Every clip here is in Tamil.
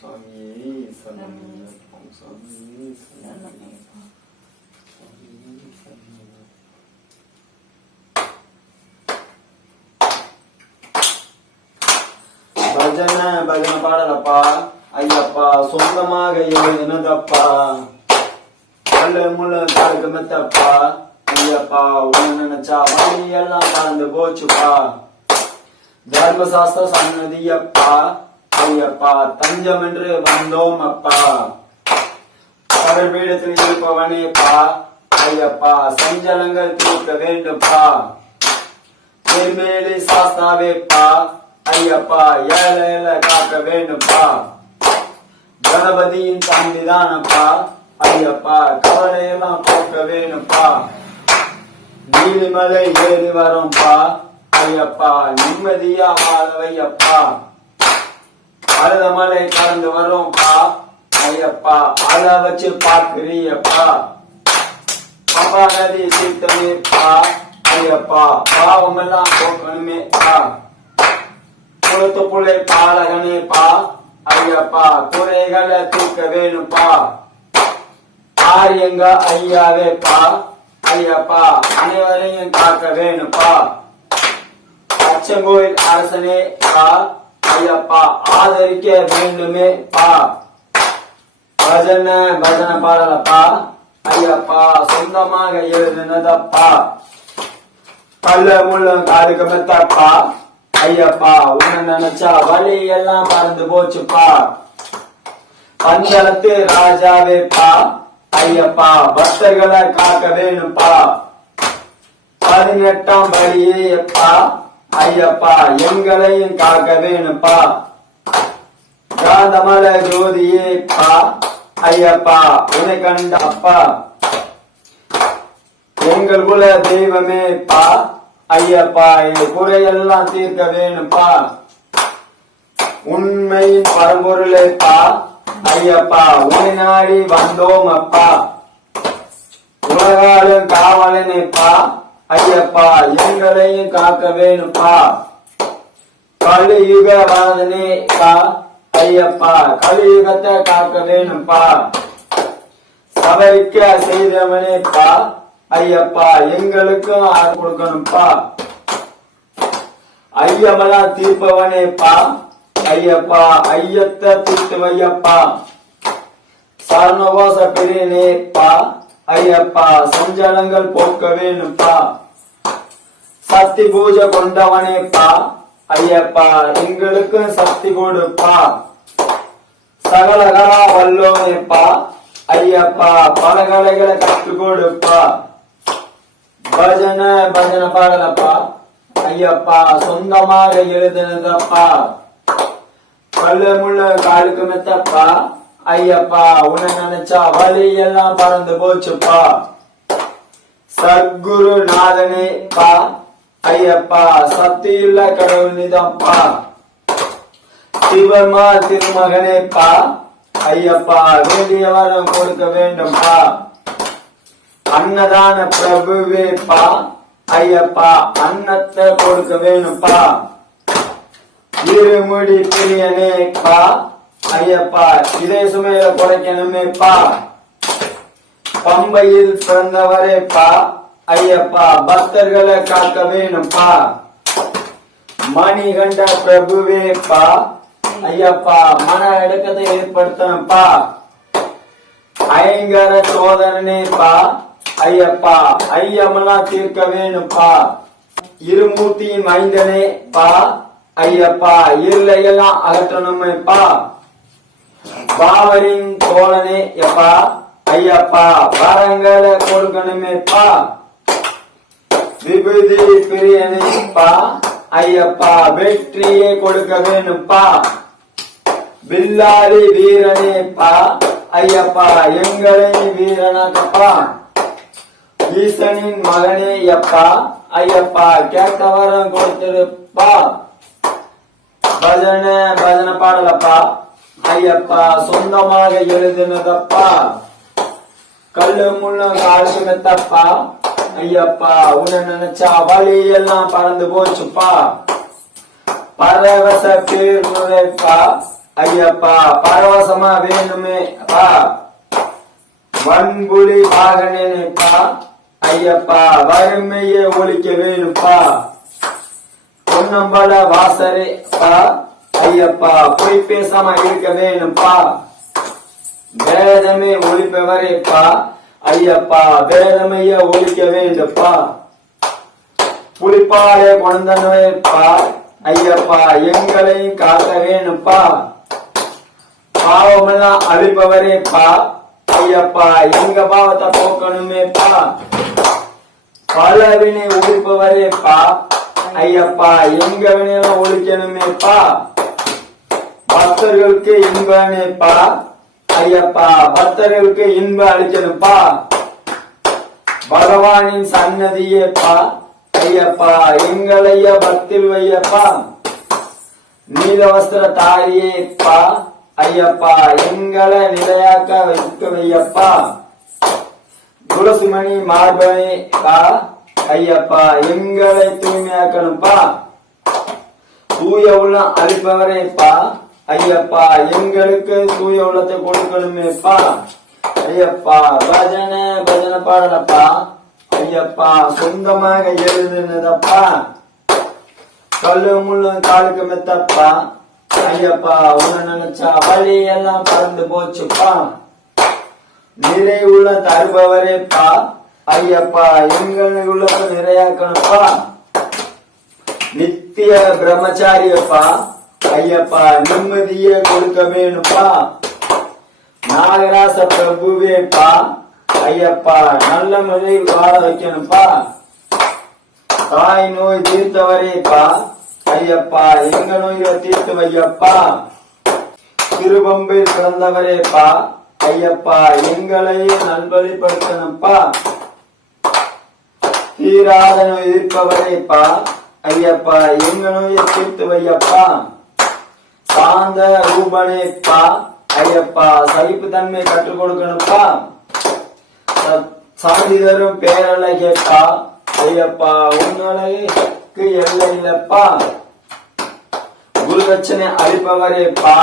சுவாமியே சரணம் சுவாமியே சரணம். பஜனை பாடலப்பா ஐயப்பா சொந்தமாக எழுதினதப்பா கல்லு முள்ளு காலுக்கு மெத்தப்பா ஐயப்பா உன்னை நினைச்சா வழி எல்லாம் கலந்து போச்சுப்பா தர்மசாஸ்திர சன்னதியப்பா ஐயப்பா தஞ்சம் என்று வந்தோம் அப்பா கடல் பீடத்தில் இருப்பவனேப்பா ஐயப்பா சஞ்சலங்கள் தீர்க்க வேண்டும்பா மேலே சாஸ்தாவேப்பா ஐயப்பா ஏழ காக்க வேண்டும்பா கணபதியின் தம்பிதானப்பா ஐயப்பா கவலையெல்லாம் போக்க வேணும்பா நீலிமலை ஏறி வரும்பா ஐயப்பா நிம்மதியா வாழ வையப்பா அழுதமலை கடந்து வரோம்பா ஐயப்பா அழ வச்சு பாக்குறியப்பா பம்பா நதி தீர்த்தமேப்பா ஐயப்பா பாவமெல்லாம் போக்கணுமேப்பா குளத்து புள்ளை பாலகனேப்பா ஐயப்பா குறைகளை தீர்க்க வேணும்பா ஆரியங்க ஐயாவேப்பா ஐயப்பா அனைவரையும் காக்க வேணும்பா அச்சங்கோயில் அரசனேப்பா ஐயப்பா ஆதரிக்க வேண்டுமேப்பா பஜனை பாடலப்பா ஐயப்பா சொந்தமாக எழுதினதப்பா கல்ல முள்ள காலுக்கு மெத்தப்பா ஐயப்பா உன்னை நினைச்சா வழி எல்லாம் பறந்து போச்சுப்பா பஞ்சலத்து ராஜாவேப்பா ஐயப்பா பக்தர்களை காக்க வேணும்பா 18ஆம் படியேப்பா ஐயப்பா எங்களையும் காக்க வேணும்பா காந்தமல ஜோதியேப்பா ஐயப்பா உன்னை கண்ட அப்பா எங்கள் குல தெய்வமேப்பா ஐயப்பா இந்த குறையெல்லாம் தீர்க்க வேணும்பா உண்மையின் பரம்பொருளேப்பா ஐயப்பா உன்னை நாடி வந்தோம் அப்பா உலகாலும் காவலனேப்பா ஐயப்பா எங்களையும் காக்க வேணும்பா கலியுக வாதனேப்பா ஐயப்பா கலியுகத்தை காக்க வேணும்பா சபரிக்க செய்தவனேப்பா ஐயப்பா எங்களுக்கும் ஆறு கொடுக்கணும்பா ஐயமெல்லாம் தீர்ப்பவனேப்பா ஐயப்பா ஐயத்தை தீர்த்து வையப்பா சரணவாச பிரியனேப்பா ஐயப்பா சஞ்சலங்கள் போக்க வேணும்பா சக்தி பூஜை கொண்டவனேப்பா ஐயப்பா எங்களுக்கும் சக்தி கொடுப்பா சகலகலா வல்லோனேப்பா ஐயப்பா பல கலைகளை கற்றுக் கொடுப்பா பஜனை பாடலப்பா ஐயப்பா சொந்தமாக எழுதினதப்பா கல்லு முள்ள காலுக்கு மெத்தப்பா ஐயப்பா உன்னை நினைச்சா வழி எல்லாம் பறந்து போச்சுப்பா சத்குரு நாதனேப்பா ஐயப்பா சக்தியுள்ள கடவுள் நிதம்பா சிவமா திருமகனேப்பா ஐயப்பா வேண்டிய வரம் கொடுக்க வேண்டும்பா அன்னதான பிரபுவேப்பா ஐயப்பா அன்னத்தை கொடுக்க வேணும்பா இருமுடி பிரியனேப்பா ஐயப்பா இதே சுமையில குறைக்கணுமேப்பா பம்பையில் பிறந்தவரேப்பா ஐயப்பா பக்தர்களை காக்க வேணும்பா மணிகண்ட பிரபுவேப்பா ஐயப்பா மன இடக்கத்தை ஏற்படுத்தணும்பா ஐங்கர சோதரனேப்பா ஐயப்பா ஐயமெல்லாம் தீர்க்க வேணும்பா இருமூர்த்தியின் மைந்தனேப்பா ஐயப்பா இருளையெல்லாம் அகற்றணுமேப்பா பாவரின் தோழனே எப்பா ஐயப்பா வரங்களை கொடுக்கணுமேப்பா விபூதி பிரியனேப்பா ஐயப்பா வெற்றியை கொடுக்க வேணும்பா பில்லாலி வீரனேப்பா ஐயப்பா எங்களை வீரனாக்கப்பா ஈசனின் மகனே எப்பா ஐயப்பா கேட்ட வரம் கொடுத்திருப்பா பஜனை பாடலப்பா ஐயப்பா சொந்தமாக எழுதினதப்பா கல்லு முள்ள காலுக்கு மெத்தப்பா ஐயப்பா உன்னை நினைச்சா வழி எல்லாம் பறந்து போச்சுப்பா பரவச பேருப்பா ஐயப்பா பரவசமா வேணுமே அப்பா. வன்புலி வாகனேப்பா ஐயப்பா வறுமையை ஒழிக்க வேணுப்பா. பொன்னம்பல வாசரேப்பா ஐயப்பா பொய் பேசாம இருக்க வேணும்பா. வேதமே ஒழிப்பவரேப்பா ஐயப்பா வேதமைய ஒழிக்க வேண்டுப்பா. புலிப்பாலே கொண்டனவேப்பா ஐயப்பா எங்களையும் காக்க வேணுப்பா. பாவமெல்லாம் அழிப்பவரேப்பா ஐயப்பா எங்க பாவத்தை போக்கணுமேப்பா. பலவினை ஒழிப்பவரேப்பா ஐயப்பா எங்க வினையெல்லாம் ஒழிக்கணுமேப்பா. பக்தர்களுக்கு இன்பனேப்பா ஐயப்பா பக்தர்களுக்கு இன்ப அளிக்கணுப்பா. பகவானின் சன்னதியேப்பா ஐயப்பா எங்களைய பக்தில் வையப்பா. நீல வஸ்திர தாரியேப்பா ஐயப்பா எங்களை நிலையாக்க வைக்க வையப்பா. துளசிமணி மார்பனேப்பா ஐயப்பா எங்களை தூய்மையாக்கணும்பா. தூய உள்ளம் அளிப்பவரேப்பா ஐயப்பா எங்களுக்கு தூய உள்ளத்தை கொடுக்கணுமேப்பா. ஐயப்பா பஜனை பாடலப்பா ஐயப்பா சொந்தமாக எழுதுனதப்பா. கல்லு முள்ளு காலுக்கு மெத்தப்பா ஐயப்பா உன்னை நினைச்சா வழி எல்லாம் பறந்து போச்சுப்பா. நிறை உள்ள தருபவரேப்பா ஐயப்பா எங்களை உள்ளத்தை நிறையாக்கணுப்பா. நித்திய பிரம்மச்சாரியப்பா ஐயப்பா நிம்மதிய கொடுக்க வேணுப்பா. நாகராச பிரபுவேப்பா ஐயப்பா நல்ல முறையில் வாழ வைக்கணும்பா. தாய் நோய் தீர்த்தவரேப்பா ஐயப்பா எங்க நோயை தீர்த்து வையப்பா. திருவம்பில் பிறந்தவரேப்பா ஐயப்பா எங்களையே நல்வழிப்படுத்தணும்பா. தீராத நோய் இருப்பவரேப்பா ஐயப்பா எங்க நோயை தீர்த்து வையப்பா. சாந்த ரூபனேப்பா ஐயப்பா சகிப்பு தன்மை கற்றுக் கொடுக்கணும்பா. சாந்தி தரும் பேரழகேப்பா ஐயப்பா உன்னழகுக்கு எல்லை இல்லப்பா. குருதட்சணை அளிப்பவரேப்பா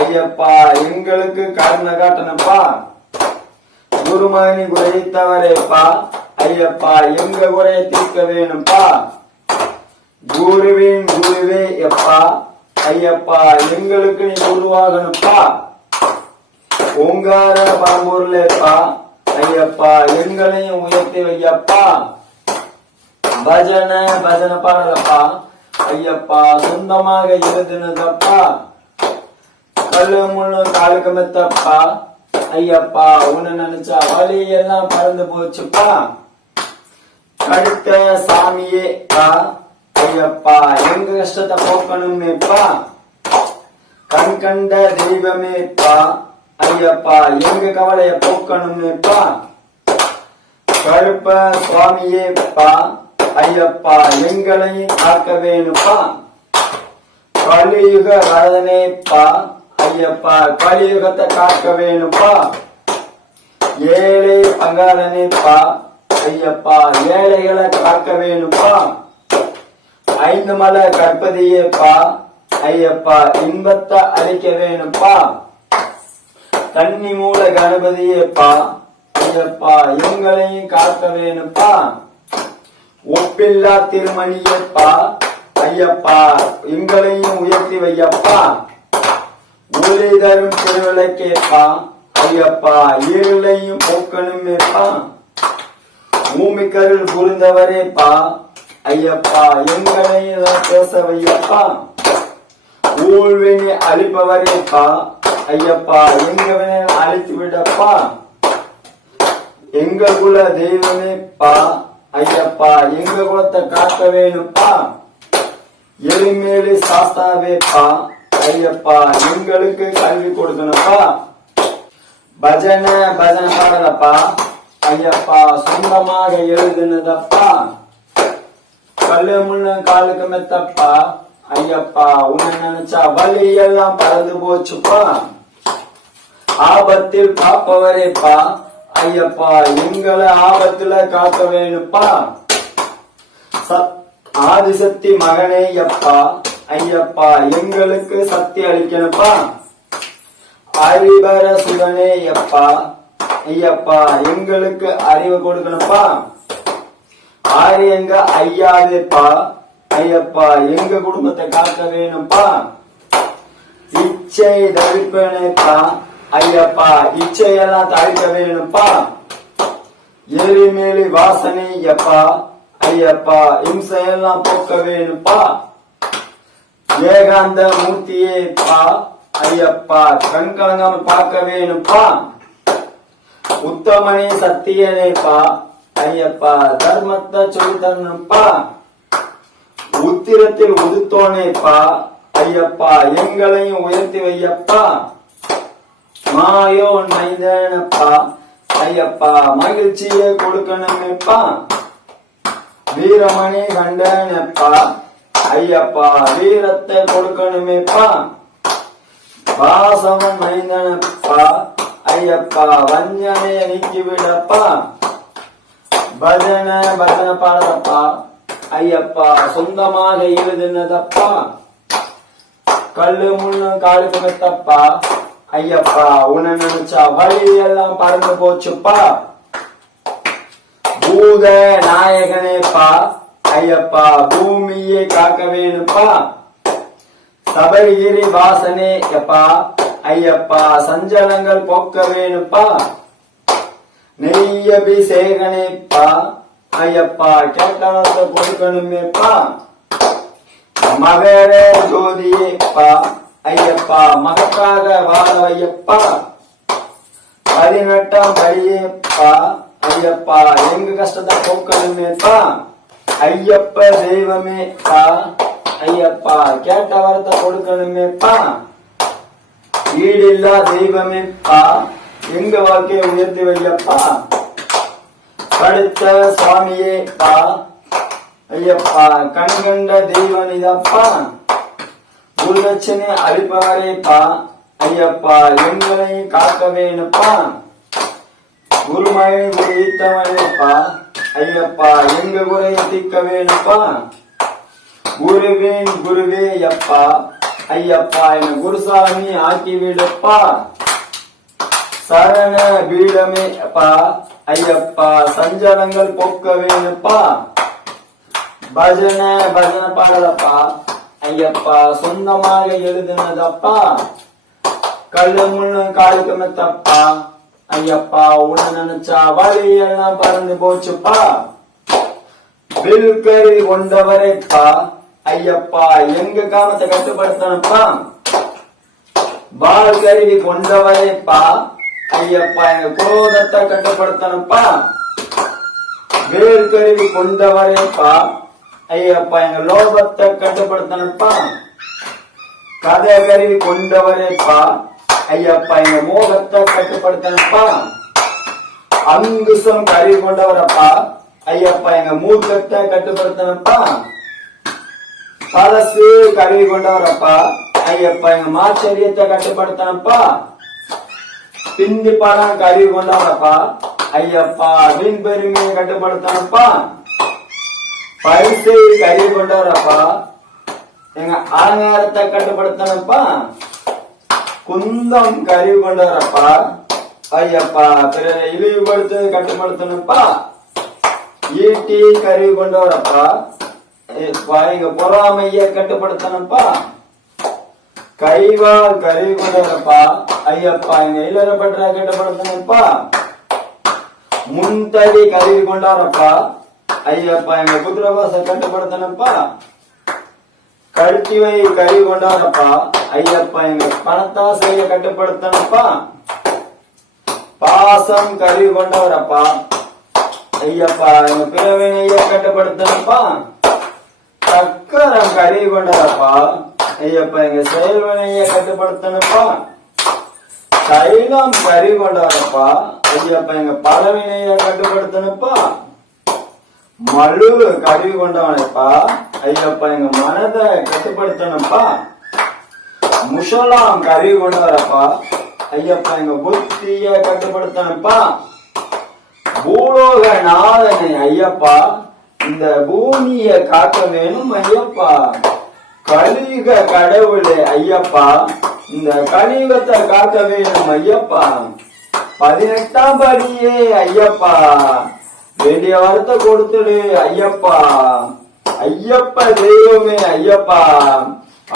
ஐயப்பா எங்களுக்கு கருணை காட்டணுப்பா. குருமகனி குறைத்தவரேப்பா ஐயப்பா எங்க குறைய தீர்க்க வேணும்பா. குருவின் குருவே எப்பா ஐயப்பா எங்களுக்கு நீ குருவாகணுப்பா. ஓங்கார பரம்பொருளேப்பா ஐயப்பா எங்களையும் உயர்த்தி வையப்பா. பஜனை பாடலப்பா ஐயப்பா சொந்தமாக எழுதுனதப்பா. கல்லு முள்ளு காலுக்கு மெத்தப்பா ஐயப்பா உன்னை நினைச்சா வழி எல்லாம் பறந்து போச்சுப்பா. கடுத்த சாமியேப்பா ஐயப்பா எங்க கஷ்டத்தை போக்கணுமேப்பா. கண் கண்ட தெய்வமேப்பா ஐயப்பா எங்க கவலைய போக்கணுமேப்பா. கருப்ப சுவாமியேப்பா ஐயப்பா எங்களையும் காக்க வேணுப்பா. கலியுக வரதனேப்பா ஐயப்பா கலியுகத்தை காக்க வேணுப்பா. ஏழை பங்காளனேப்பா ஐயப்பா ஏழைகளை காக்க வேணுப்பா. ஐந்து மலை கற்பதியேப்பா ஐயப்பா இன்பத்தை அளிக்க வேணுப்பா. தண்ணி மூல கணபதியேப்பா ஐயப்பா எங்களையும் காக்க வேணுப்பா. ஒப்பில்லா திருமணியப்பா ஐயப்பா எங்களையும் உயர்த்தி வையப்பா. ஒளி தரும் திருவிளக்கேப்பா ஐயப்பா இருளையும் போக்கணுமேப்பா. பூமிக்கருள் புரிந்தவரேப்பா ஐயப்பா எங்களையும் பேச வையப்பா. ஊழ்வினை அழிப்பவரேப்பா ஐயப்பா எங்க அழித்து விடப்பா. எங்க குல தெய்வமேப்பா ஐயப்பா எங்க குலத்தை காக்க வேணுப்பா. எளிமேலி சாஸ்தாவேப்பா ஐயப்பா எங்களுக்கு கல்வி கொடுக்கணுப்பா. பஜனை பாடலப்பா ஐயப்பா சொந்தமாக எழுதுனதப்பா. கல்லு முள்ளு காலுக்கு மெத்தப்பா ஐயப்பா உன்னை நினைச்சா வழி எல்லாம் பறந்து போச்சுப்பா. ஆபத்தில் காப்பவரேப்பா ஐயப்பா எங்களை ஆபத்துல காக்க வேணுப்பா. ஆதிசக்தி மகனே அப்பா ஐயப்பா எங்களுக்கு சக்தி அளிக்கணுப்பா. அறிவர சிவனே அப்பா ஐயப்பா எங்களுக்கு அறிவு கொடுக்கணும்ப்பா. ஆரியங்க ஐயாவேப்பா ஐயப்பா எங்க குடும்பத்தை காக்க வேணும்ப்பா. இச்சை தவிர்ப்பனேப்பா ஐயப்பா இச்சையெல்லாம் தவிர்க்க வேணும்ப்பா. எரிமேலி வாசனை அப்பா ஐயப்பா இம்சையெல்லாம் போக்க வேணும்ப்பா. ஏகாந்த மூர்த்தியேப்பா ஐயப்பா கண் கலங்காம பார்க்க வேணும்ப்பா. உத்தமனே சத்தியனேப்பா ஐயப்பா தர்மத்தை சொல்லி தரணும்ப்பா. உத்திரத்தில் உதித்தோனேப்பா ஐயப்பா எங்களையும் உயர்த்தி வையப்பா. மாயோ நைதனப்பா ஐயப்பா மகிழ்ச்சியை கொடுக்கணுமேப்பா. வீரமணி கண்டனப்பா ஐயப்பா வீரத்தை கொடுக்கணுமேப்பா. வாசவன் மைந்தனப்பா ஐயப்பா வஞ்சனைய நீக்கிவிடப்பா. பஜன பஜன பாடப்பா ஐயப்பா சொந்தமாக எழுதுனதப்பா. கல்லு முள்ளு காலுக்கு மெத்தப்பா ஐயப்பா உன்னை நினைச்சா வழி எல்லாம் பறந்து போச்சுப்பா. பூத நாயகனேப்பா ஐயப்பா பூமியை காக்க வேணுப்பா. சபரிகிரி வாசனே எப்பா ஐயப்பா சஞ்சலங்கள் போக்க வேணுப்பா. நெய்யபிஷேகனேப்பா ஐயப்பா கேட்டானத்தை கொடுக்கணுமேப்பா. மகர ஜோதியேப்பா ஐயப்பா மகத்தாக வாழ ஐயப்பா. 18ஆம் படியேப்பா ஐயப்பா எங்க கஷ்டத்தை போக்கணுமேப்பா. ஐயப்ப தெய்வமேப்பா ஐயப்பா கேட்ட வரத்தை கொடுக்கணுமேப்பா. ஈடில்லா தெய்வமேப்பா எங்க வாழ்க்கையை உயர்த்தி வையப்பா. படுத்த சுவாமியேப்பா ஐயப்பா கண்கண்ட தெய்வனிதப்பா. குருதட்சணை அளிப்பவரேப்பா ஐயப்பா எங்களை காக்க வேணுப்பா. குருமணி குருத்தவனேப்பா ஐயப்பா எங்க குறையை தீர்க்க வேணுப்பா. குருவேன் குருவே அப்பா ஐயப்பா என குருசாமி ஆக்கி விடுப்பா. சரண பீடமே அப்பா ஐயப்பா சஞ்சலங்கள் போக்க வேணுப்பா. பஜன பஜன பாடலப்பா ஐயப்பா சொந்தமாக எழுதுனதப்பா. கல்லு முள்ளு காலுக்கு மெத்தப்பா ஐயப்பா உன்னை நினைச்சா வழி எல்லாம் பறந்து போச்சுப்பா. வில்கறி கொண்டவரேப்பா ஐயப்பா எங்க காமத்தை கட்டுப்படுத்தணும்ப்பா. பால் கருவி கொண்டவரேப்பா ஐயப்பா எங்க குரோதத்தை கட்டுப்படுத்தணும்ப்பா. வேல் கருவி கொண்டவரேப்பா ஐயப்பா எங்க லோபத்தை கட்டுப்படுத்தணும்ப்பா. கதை கருவி கொண்டவரேப்பா ஐயப்பா எங்க மோகத்தை கட்டுப்படுத்தணும்ப்பா. அங்குசம் கருவி கொண்டவரப்பா ஐயப்பா எங்க மூர்க்கத்தை கட்டுப்படுத்தணும்ப்பா. பழசு கருவி கொண்டவரப்பா ஐயப்பா எங்க மாச்சரியத்தை கட்டுப்படுத்தணும்ப்பா. பிந்தி படம் கருவி கொண்டவரப்பா ஐயப்பா வீண் பெருமையை கட்டுப்படுத்தணும்ப்பா. பரிசை கருவி கொண்டவரப்பா எங்க அலங்காரத்தை கட்டுப்படுத்தணும்ப்பா. குந்தம் கருவி கொண்டவரப்பா ஐயப்பா பிறரை இழிவுபடுத்த கட்டுப்படுத்தணும்ப்பா. ஈட்டி கருவி கொண்டவரப்பா எங்க பொறாமைய கட்டுப்படுத்தணும்ப்பா. கைவால் கருவி கொண்டவரப்பா ஐயப்பா எங்க இளரப்பட்ட கட்டுப்படுத்தணும்ப்பா. முன்தடி கருவி கொண்டவரப்பா ஐயப்பா எங்க புத்திரவாச கட்டுப்படுத்தணும்ப்பா. கழுத்திவை கருவி கொண்டவரப்பா ஐயப்பா எங்க பணத்தாசைய கட்டுப்படுத்தணும்ப்பா. பாசம் கருவி கொண்டவரப்பா ஐயப்பா எங்க பிறவினைய கட்டுப்படுத்தணும்ப்பா. சக்கரம் கருவி கொண்டவரப்பா ஐயப்பா எங்க செயல்வினைய கட்டுப்படுத்தணும்ப்பா. தைலம் கருவி கொண்டவரப்பா ஐயப்பா எங்க பலவினைய கட்டுப்படுத்தணும்ப்பா. மழு கருவி கொண்டவனப்பா ஐயப்பா எங்க மனதை கட்டுப்படுத்தணும்ப்பா. முஷலாம் கருவி கொண்டவரப்பா ஐயப்பா எங்க புத்திய கட்டுப்படுத்தணும்ப்பா. பூலோக நாதனை ஐயப்பா இந்த பூமிய காக்க வேணும் ஐயப்பா. கலியுக கடவுளே ஐயப்பா, இந்த கலியுகத்தை காக்க வேணும் ஐயப்பா. 18ஆம் படியே ஐயப்பா, வேண்டிய வரத்தை கொடுத்துடு ஐயப்பா. ஐயப்ப தெய்வமே ஐயப்பா,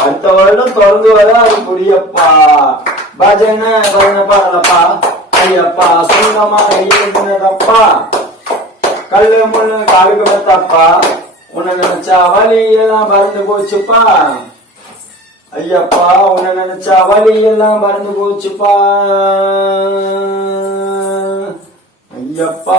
அடுத்த வருடம் தொடர்ந்து வர அது புரியப்பா. பஜனை பாடலப்பா ஐயப்பா, சொந்தமா இருந்ததப்பா. கல்லு முள்ளு காலுக்கு பத்தப்பா, உன்னை நினைச்சா வலி எல்லாம் பறந்து போச்சுப்பா ஐயப்பா. உன்னை நினைச்சா வலி எல்லாம் பறந்து போச்சுப்பா ஐயப்பா.